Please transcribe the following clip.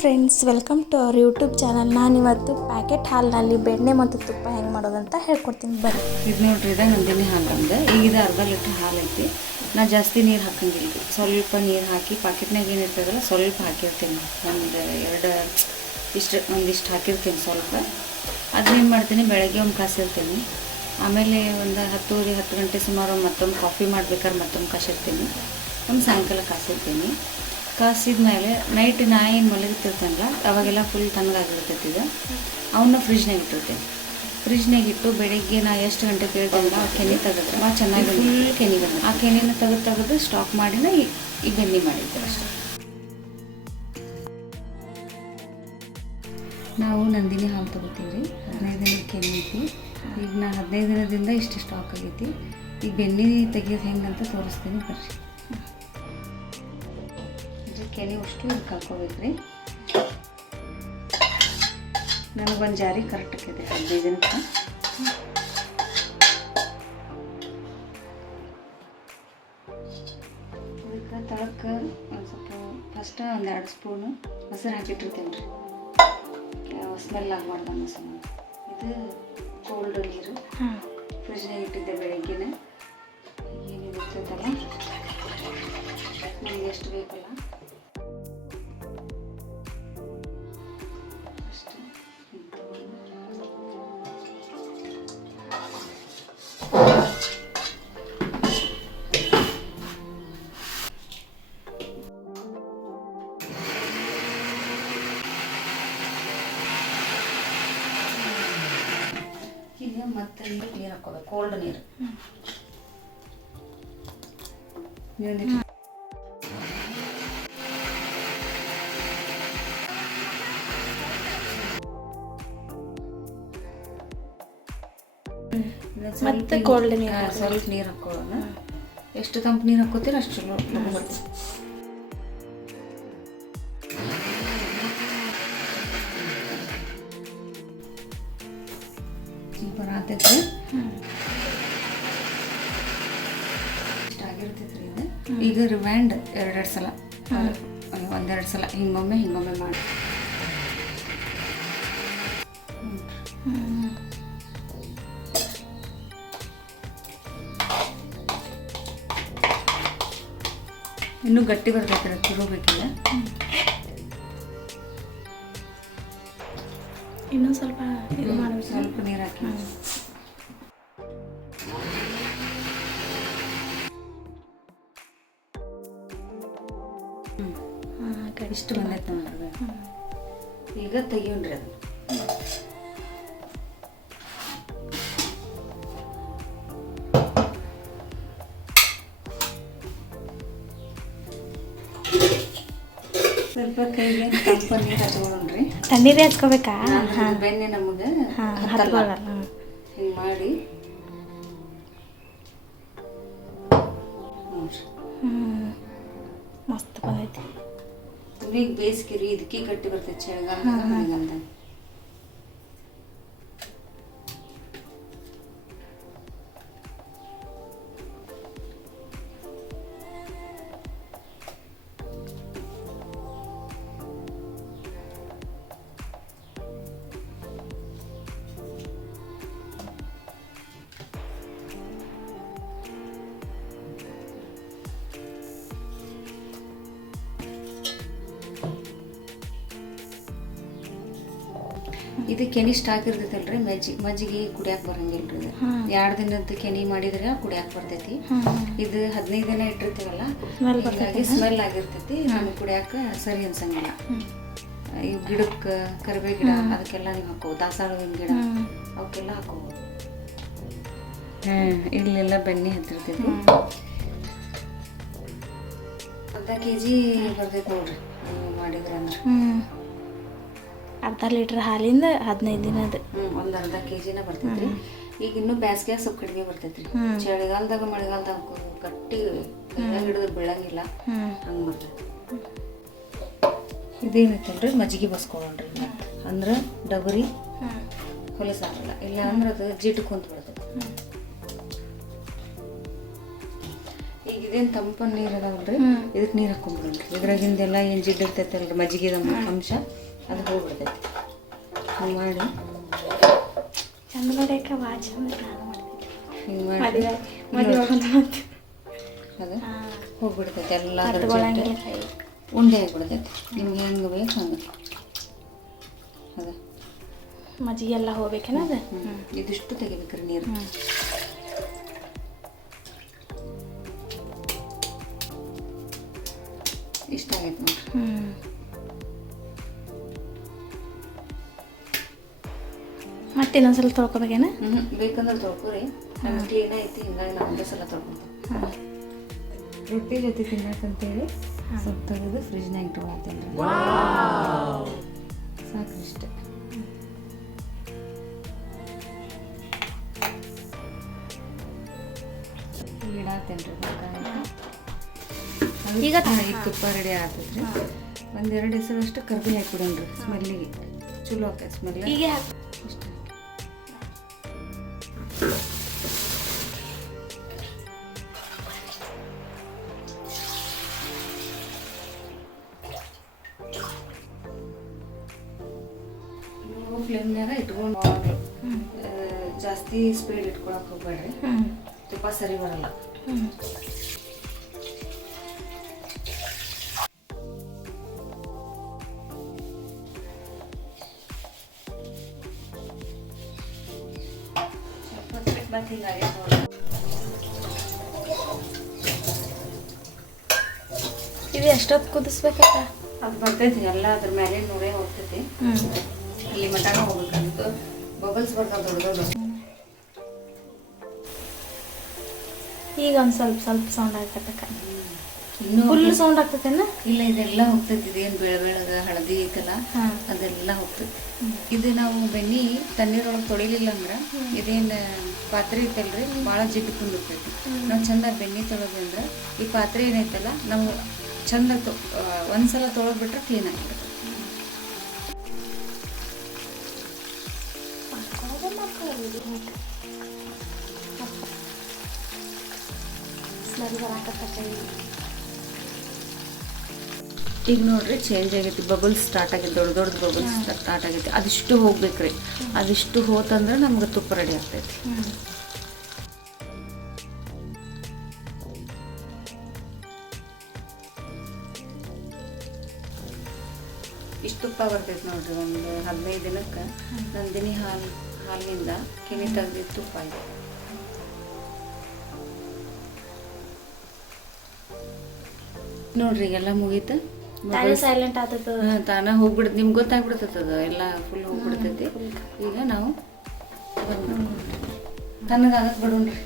Friends welcome to our YouTube channel ನಾನಿವತ್ತು packet ಹಾಲಿನಲ್ಲಿ ಬೆಣ್ಣೆ ಮತ್ತು ತುಪ್ಪ ಹೆಂಗೆ ಮಾಡೋದಂತ ಹೇಳ್ಕೊಡ್ತೀನಿ. ಬರ್ರಿ ಇದು ನೋಡ್ರಿ, ಇದೆ ನಂದಿನಿ ಹಾಲು ಅಂದ ಈಗ ಇದು ಅರ್ಧ ಲೀಟ್ರ್ ಹಾಲು ಐತಿ ನಾ ಜಾಸ್ತಿ ನೀರು ಹಾಕಂಗಿಲ್ಲ. ಸ್ವಲ್ಪ ನೀರು ಹಾಕಿ ಪಾಕೆಟ್ನಾಗ ಏನು ಇರ್ತದಲ್ಲ, ಸ್ವಲ್ಪ ಹಾಕಿರ್ತೀನಿ. ಒಂದು ಎರಡು, ಇಷ್ಟು, ಒಂದಿಷ್ಟು ಹಾಕಿರ್ತೀನಿ ಸ್ವಲ್ಪ. ಅದನ್ನೇನು ಮಾಡ್ತೀನಿ, ಬೆಳಗ್ಗೆ ಒಂದು ಕಾಸಿರ್ತೀನಿ. ಆಮೇಲೆ ಒಂದು ಹತ್ತುವರೆ, ಹತ್ತು ಗಂಟೆ ಸುಮಾರು ಮತ್ತೊಂದು ಕಾಫಿ ಮಾಡ್ಬೇಕಾದ್ರೆ ಮತ್ತೊಂದು ಕಾಸಿರ್ತೀನಿ. ಒಂದು ಸಾಯಂಕಾಲ ಕಾಸಿರ್ತೀನಿ. ಕಾಸಿದ ಮೇಲೆ ನೈಟ್ ನಾಯಿ ಏನು ಮಲಗುತ್ತಿರ್ತೇನಲ್ಲ ಅವಾಗೆಲ್ಲ ಫುಲ್ ತಣ್ಣಗಾಗಿರ್ತೈತಿ ಇದು. ಅವನ್ನ ಫ್ರಿಜ್ನಾಗ ಇಟ್ಟಿರ್ತೇನೆ ಫ್ರಿಜ್ನಾಗ ಇಟ್ಟು ಬೆಳಿಗ್ಗೆ ನಾ ಎಷ್ಟು ಗಂಟೆ ಕೇಳ್ತೇನಲ್ಲ ಆ ಕೆನೆ ತೆಗೆದ್ರೆ ಆ ಚೆನ್ನಾಗಿ ಫುಲ್ ಕೆನೆ ಬಂದ ಆ ಕೆನೆನ ತೆಗೆದು ತೆಗೆದು ಸ್ಟಾಕ್ ಮಾಡಿನ ಈ ಈ ಬೆನ್ನಿ ಮಾಡಿದ್ದೆ ಅಷ್ಟೇ. ನಾವು ನಂದಿನಿ ಹಾಲು ತೊಗೋತೀವಿ ರೀ ಹದಿನೈದು ದಿನದ ಕೆನೆ ಐತಿ. ಈಗ ನಾ ಹದಿನೈದು ದಿನದಿಂದ ಇಷ್ಟು ಸ್ಟಾಕ್ ಆಗೈತಿ. ಈಗ ಬೆನ್ನಿ ತೆಗಿಯೋದು ಹೆಂಗಂತ ತೋರಿಸ್ತೀನಿ ಬರ್ರಿ. ಕೆನೆ ಅಷ್ಟು ಇದು ಕಲ್ಕೋಬೇಕ್ರಿ ನನಗೊಂದು ಜಾರಿ ಕರೆಕ್ಟ್ ಆಗಿದೆ ಹದಿನೈದು ದಿನಕ್ಕೆ ಅದಕ್ಕೆ ತಳಕ್ಕೆ ಒಂದು ಸ್ವಲ್ಪ ಫಸ್ಟ್ ಒಂದು ಎರಡು ಸ್ಪೂನು ಮೊಸರು ಹಾಕಿಟ್ಟಿರ್ತೀನಿ ರೀ. ಸ್ಮೆಲ್ ಆಗಬಾರ್ದು ಮೊಸರು ಇದು ಕೋಲ್ಡ್ ನೀರು ಫ್ರಿಜ್ನಾಗ ಇಟ್ಟಿದ್ದೆ ಬೆಳಗ್ಗೆನೇ. ಏನೇನು ಇರ್ತೈತಲ್ಲ ನನಗೆ ಎಷ್ಟು ಬೇಕಲ್ಲ. ಮತ್ತೆ ನೀರು ಹಾಕೋದು ಕೋಲ್ಡ್ ನೀರು. ಮತ್ತೆ ಕೋಲ್ಡ್ ನೀರು. ಸ್ವಲ್ಪ ನೀರು ಹಾಕೋಣ ಎಷ್ಟು ತಂಪು ನೀರು ಹಾಕೋತೀರ ಅಷ್ಟು ಚಲೋ ಲಘು ಬರ್ತದೆ ಸೂಪರ್ ಆತೈತ್ರಿ ಇಷ್ಟ ಆಗಿರ್ತೈತ್ರಿ ಇದು. ಈಗ ರಿವ್ಯಾಂಡ್ ಎರಡೆರಡು ಸಲ. ಒಂದೆರಡು ಸಲ ಹಿಂಗೊಮ್ಮೆ ಹಿಂಗೊಮ್ಮೆ ಮಾಡಿ. ಇನ್ನೂ ಗಟ್ಟಿ ಬರ್ತೈತೆ ತಿರುಗಬೇಕಿಲ್ಲ ಇನ್ನೂ ಸ್ವಲ್ಪ ಇದು ಮಾಡಬೇಕು ಸ್ವಲ್ಪ ನೀರು ಹಾಕಿ. ಇಷ್ಟು ಬಂದೈತೆ. ನೋಡ್ರಿ ಈಗ ತೆಗಿಯೋಣ್ರಿ ಅದು ಸ್ವಲ್ಪ ಕೈಗೆ ತಂಪ ನೀರು ಹಚ್ಕೊಳ್ಳೋಣ್ರಿ ತಣ್ಣೀರೇ ಹಚ್ಕೋಬೇಕಾ? ಹಾಂ ಬೆನ್ನೆ ನಮಗೆ ಹಾಂ ಹತ್ತಲ್ಲ. ಹಿಂಗೆ ಮಾಡಿ. ಮಸ್ತ್ ಬಂದೈತಿ. ಈಗ ಬೇಸಿಗೆ ರೀ ಇದಕ್ಕೆ ಗಟ್ಟಿ ಬರ್ತೈತೆ ಚಳಿಗಾಲ ಇದು ಕೆನಿ ಸ್ಟಾಕ್ ಇರ್ತೈತಲ್ರಿ ಮಜ್ಜಿ ಮಜ್ಜಿಗೆ ಕುಡಿಯಾಕ ಬರಂಗಿಲ್ರಿ ಇದು. ಎರಡು ದಿನದ ಕೆನಿ ಮಾಡಿದ್ರೆ ಕುಡಿಯಾಕ ಬರ್ತೈತಿ. ಇದು ಹದಿನೈದು ದಿನ ಇಟ್ಟಿರ್ತೀವಲ್ಲ ಹೀಗಾಗಿ ಸ್ಮೆಲ್ ಆಗಿರ್ತೈತಿ ನಮ್ಗೆ ಕುಡಿಯಾಕ ಸರಿ ಅನ್ಸಂಗಿಲ್ಲ. ಈ ಗಿಡಕ್ಕೆ ಕರಿಬೇ ಗಿಡ ಅದಕ್ಕೆಲ್ಲ ನೀವು ಹಾಕೋ ದಾಸಾಳ ಹೂವಿನ ಗಿಡ ಅವಕ್ಕೆಲ್ಲ ಹಾಕೋ ಇಲ್ಲೆಲ್ಲ ಬೆಣ್ಣೆ ಹತ್ತಿರ್ತೈತಿ. ಅರ್ಧ ಕೆ ಜಿ ಬರ್ತೈತೆ ನೋಡ್ರಿ ಮಾಡಿದ್ರಂದ್ರೆ. ಅರ್ಧ ಲೀಟ್ರ್ ಹಾಲಿಂದ ಹದಿನೈದು ದಿನದ ಅದು. ಒಂದು ಅರ್ಧ ಕೆ ಜಿನ ಬರ್ತೈತ್ರಿ ಈಗ ಇನ್ನೂ ಬ್ಯಾಸ್ಗ್ಯಾಗ ಸ್ವಲ್ಪ ಕಡಿಮೆ ಬರ್ತೈತ್ರಿ. ಚಳಿಗಾಲದಾಗ ಮಳೆಗಾಲದಾಗ ಕಟ್ಟಿ ಹಿಡಿದ್ರೆ ಬೀಳಂಗಿಲ್ಲ. ಹಂಗೆ ಬರ್ತೈತಿ ಇದೇನೈತಲ್ರಿ? ಮಜ್ಜಿಗೆ ಬಸ್ಕೊಳ್ಳೋಣ್ರಿ ಅಂದ್ರೆ ಡಬರಿ ಹೊಲಸ ಹೊಲಸಾಗಲ್ಲ ಇಲ್ಲ ಅಂದ್ರೆ ಅದು ಜಿಟ್ಟು ಕುಂತ ಬಿಡ್ತೈತಿ. ಈಗ ಇದೇನು ತಂಪನ್ ನೀರು ಅದಾವಲ್ರಿ. ಇದಕ್ಕೆ ನೀರು ಹಾಕೊಂಡ್ಬಿಡ್ರಿ ಇದ್ರಾಗಿಂದೆಲ್ಲ ಏನು ಜಿಡ್ಡು ಇರ್ತೈತಲ್ರಿ? ಮಜ್ಜಿಗೆ ಅಂಶ. ಅದು ಹೋಗ್ಬಿಡ್ತೈತಿ. ಹಂಗೆ ಮಾಡಿ. ಚಂದ ನಾನು ಮಾಡ್ತೀನಿ. ಹಿಂಗೆ ಮಾಡಿ. ಮದುವೆ ಅದು ಹೋಗ್ಬಿಡ್ತೈತೆ ಎಲ್ಲ ಉಂಡೆ ಆಗಿಬಿಡ್ತೈತಿ. ನಿಮ್ಗೆ ಹೆಂಗೆ ಬೇಕು ಹಂಗೆ. ಅದ. ಮಜ್ಜಿಗೆ ಎಲ್ಲ ಹೋಗ್ಬೇಕೇನ ಅದು? ಇದಿಷ್ಟು ತೆಗಿಬೇಕ್ರಿ ನೀರು. ಇಷ್ಟ ಆಗೈತೆ ನೋಡ್ರಿ. ಹ್ಞೂ ಮತ್ತೆ ಇನ್ನೊಂದ್ಸಲ ತೊಳ್ಕೊಬೇಕೇನ? ಹ್ಞೂ ಬೇಕಂದ್ರೆ ತೊಳ್ಕೊರಿ. ನಮ್ಗೆ ಕ್ಲೀನ್ ಐತಿ ಹಿಂಗಾಗಿ ನಾವು ಒಂದೇ ಸಲ ತೊಳ್ಕೊಂತ ಹಾಂ. ರೊಟ್ಟಿ ಜೊತೆ ತಿನ್ನಕ್ಕಂತೇಳಿ ಸ್ವಲ್ಪ ತೆಗೆದು ಫ್ರಿಜ್ನಾಗ ಇಟ್ಕೊಳ್ತೇನೆ. ರೀ ಸಾಕು ಇಷ್ಟೇ. ಇಡಾತೇನೆ ರೀ ಈಗ ತುಪ್ಪ ರೆಡಿ ಆಗ್ತೈತ್ರಿ ಒಂದೆರಡು ಹೆಸರಷ್ಟು ಕರ್ಬಿ ಹಾಕ್ಬಿಡೋಣ್ರಿ ಸ್ಮೆಲ್ಲಿಗೆ. ಚಲೋ ಆಕೈತೆ ಸ್ಮೆಲ್. ಈಗ ಹಾಕ್ ಇಷ್ಟ ಫ್ಲೇಮ್ನಾಗ ಇಟ್ಕೊಂಡು ಜಾಸ್ತಿ ಸ್ಪೀಡ್ ಇಟ್ಕೊಳಕ್ ಹೋಗ್ಬೇಡ್ರಿ. ತುಪ್ಪ ಸರಿ ಬರಲ್ಲ. ಹಿಂಗಾಗೈತೆ ಇದು ಎಷ್ಟೊತ್ತು ಕುದಿಸ್ಬೇಕಕ್ಕ ಅದು ಬರ್ತೈತಿ ಎಲ್ಲ ಅದ್ರ ಮೇಲೆ ನೋಡೇ ಹೋಗ್ತೈತಿ. ಅಲ್ಲಿ ಮಟಾಗ ಹೋಗ್ಬೇಕಂತ ಬಬಲ್ಸ್ ಬರ್ತಾವ ದೊಡ್ಡ ದೊಡ್ಡ ಈಗ ಒಂದು ಸ್ವಲ್ಪ ಸ್ವಲ್ಪ ಸೌಂಡ್ ಆಗ್ತಕ್ಕ ಫುಲ್ ಸೌಂಡ್ ಆಗ್ತೈತೇನ? ಇಲ್ಲ ಇದೆಲ್ಲ ಹೋಗ್ತೈತಿ. ಇದೇನು ಬೆಳೆ ಬೆಳಗ ಹಳದಿ ಐತಲ್ಲ ಅದೆಲ್ಲ ಹೋಗ್ತೈತಿ. ಇದು ನಾವು ಬೆಣ್ಣಿ ತಣ್ಣೀರೊಳಗೆ ತೊಳಿಲಿಲ್ಲ ಅಂದ್ರೆ ಇದೇನು ಪಾತ್ರೆ ಐತಲ್ರಿ? ಭಾಳ ಜಿಡ್ಡು ಕುಂದಿರ್ತೈತಿ ನಾವು ಚಂದ ಬೆಣ್ಣೆ ತೊಳೆದ್ವಿ ಅಂದ್ರ ಈ ಪಾತ್ರೆ ಏನೈತಲ್ಲ ನಾವು ಚಂದ ಒಂದ್ಸಲ ತೊಳೆದ್ಬಿಟ್ರೆ ಕ್ಲೀನ್ ಆಗ್ತದೆ ಸ್ಮೆಲ್ ಬರಾಕತ್ತಕ್ಕ ಈಗ ನೋಡ್ರಿ ಚೇಂಜ್ ಆಗೈತಿ ಬಬಲ್ಸ್ ಸ್ಟಾರ್ಟ್ ಆಗೈತೆ ದೊಡ್ಡ ದೊಡ್ಡ ಬಬಲ್ಸ್ ಸ್ಟಾರ್ಟ್ ಆಗೈತಿ. ಅದಿಷ್ಟು ಹೋಗ್ಬೇಕ್ರಿ. ಅದಿಷ್ಟು ಹೋತಂದ್ರೆ ನಮ್ಗೆ ತುಪ್ಪ ರೆಡಿ ಆಗ್ತೈತಿ. ಇಷ್ಟು ತುಪ್ಪ ಬರ್ತೈತಿ ನೋಡ್ರಿ ಒಂದು ಹದಿನೈದು ದಿನಕ್ಕೆ. ನಂದಿನಿ ಹಾಲು ಹಾಲಿನಿಂದ ಕೆನೆ ತೆಗ್ದಿದ್ದು ತುಪ್ಪ ಇದೆ. ನೋಡ್ರಿ ಎಲ್ಲ ಮುಗೀತು. ಸೈಲೆಂಟ್ ಹಾ, ತಾನ ಹೋಗ್ಬಿಡ್ ನಿಮ್ಗೆ ಗೊತ್ತಾಗ್ಬಿಡ್ತೈತೆ ಅದು? ಎಲ್ಲ ಫುಲ್ ಹೋಗ್ಬಿಡ್ತೈತಿ? ಈಗ ನಾವು ತನ್ನಗಾಗ ಬಿಡೋಣ್ರಿ